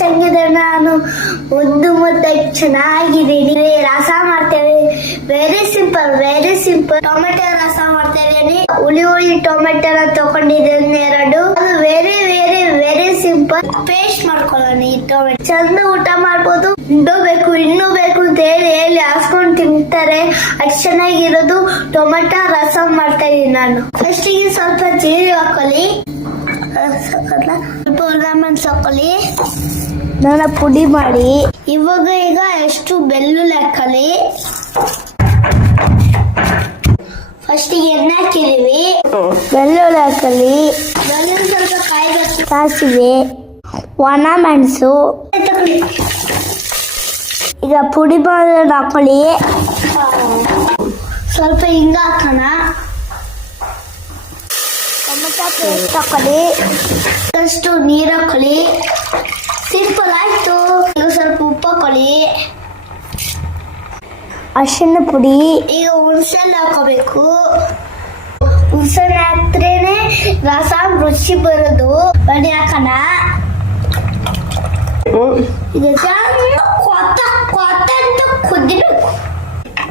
ಸಂಗೀತ ನಾನು ಮುದ್ದಾಗಿ ಚೆನ್ನಾಗಿದ್ದೀನಿ. ರಸ ಮಾಡ್ತೇವೆ, ವೆರಿ ಸಿಂಪಲ್ ಟೊಮೆಟೊ ರಸ ಮಾಡ್ತೇವೆ. ಹುಳಿ ಟೊಮೆಟೊನ ತಗೊಂಡಿದ್ದೇನೆ 2. ಅದು ವೆರಿ ಸಿಂಪಲ್. ಪೇಸ್ಟ್ ಮಾಡ್ಕೊಳ್ಳೋಣ. ಈ ಟೊಮೆಟೊ ಚಂದ ಊಟ ಮಾಡ್ಬೋದು. ಇನ್ನೂ ಬೇಕು ಅಂತ ಹೇಳಿ ಹಾಸ್ಕೊಂಡು ತಿಂತಾರೆ. ಅಷ್ಟು ಚೆನ್ನಾಗಿರೋದು ಟೊಮೆಟೊ ರಸ ಮಾಡ್ತಾ ಇದೀನಿ ನಾನು. ಫಸ್ಟಿಗೆ ಸ್ವಲ್ಪ ಜೀರಿಗೆ ಹಾಕೊಳ್ಳಿ, ಸ್ವಲ್ಪ ಲೆಮನ್ ಹಾಕೊಳ್ಳಿ, ನನ್ನ ಪುಡಿ ಮಾಡಿ. ಈಗ ಎಷ್ಟು ಬೆಳ್ಳುಳ್ಳಿ ಹಾಕೊಳ್ಳಿ. ಫಸ್ಟಿಗೆ ಎಣ್ಣೆ ಹಾಕಿದೀವಿ, ಬೆಳ್ಳುಳ್ಳಿ ಹಾಕೊಳ್ಳಿ, ಬೆಳ್ಳುಳ್ಳಿ ಸ್ವಲ್ಪ ಕಾಯ್ಬೇಕು, ಸಾಸಿವೆ, ಒಣ ಮೆಣಸು. ಈಗ ಪುಡಿ ಮಾಡೋದನ್ನ ಹಾಕೊಳ್ಳಿ, ಸ್ವಲ್ಪ ಹಿಂಗ ಹಾಕೋಣ, ಟೊಮೆಟೊ ಪೇಸ್ಟ್ ಹಾಕೊಳ್ಳಿ, ಅಷ್ಟು ನೀರು ಹಾಕೊಳ್ಳಿ. ಸಿಂಪಲ್ ಆಯ್ತು. ಈಗ ಸ್ವಲ್ಪ ಉಪ್ಪು ಹಾಕೊಳ್ಳಿ, ಅರಿಶಿನ ಪುಡಿ. ಈಗ ಹುಣಸೆಹಣ್ಣು ಹಾಕೋಬೇಕು. ಹುಣಸೆಹಣ್ಣು ಹಾಕ್ದ್ರೇನೆ ರಸ ರುಚಿ ಬರೋದು. ಬನ್ನಿ ಹಾಕೋಣ. ಇದು ಕೊತ್ತಂತ ಕುದಿಬೇಕು.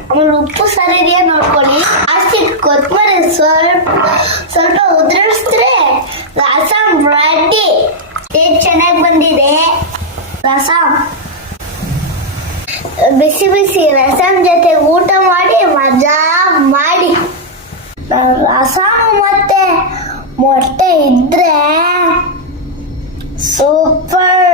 ಆಮೇಲೆ ಉಪ್ಪು ಸರಿ ಇದೆಯಾ ನೋಡ್ಕೊಳ್ಳಿ. ಜಾಸ್ತಿ ಕೊತ್ತಂಬರಿ ಸ್ವಲ್ಪ ಉದುರಿಸಿದ್ರೆ ರಸಂ ರೆಡಿ. ಚೆನ್ನಾಗಿ ಬಂದಿದೆ ರಸಂ. ಬಿಸಿ ರಸಂ ಜೊತೆ ಊಟ ಮಾಡಿ ಮಜಾ ಮಾಡಿ. ರಸಂ ಮತ್ತೆ ಮೊಟ್ಟೆ ಇದ್ರೆ ಸೂಪರ್.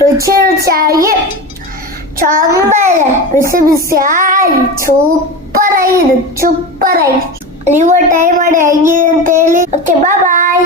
ರುಚಿಯಾಗಿ ಚಂದ ಇದೆ. ಬಿಸಿ ಸೂಪರ್ ಆಗಿದೆ. ನೀವು ಟ್ರೈ ಮಾಡಿ ಹೆಂಗಿದೆ ಅಂತ ಹೇಳಿ. ಓಕೆ, ಬಾಯ್.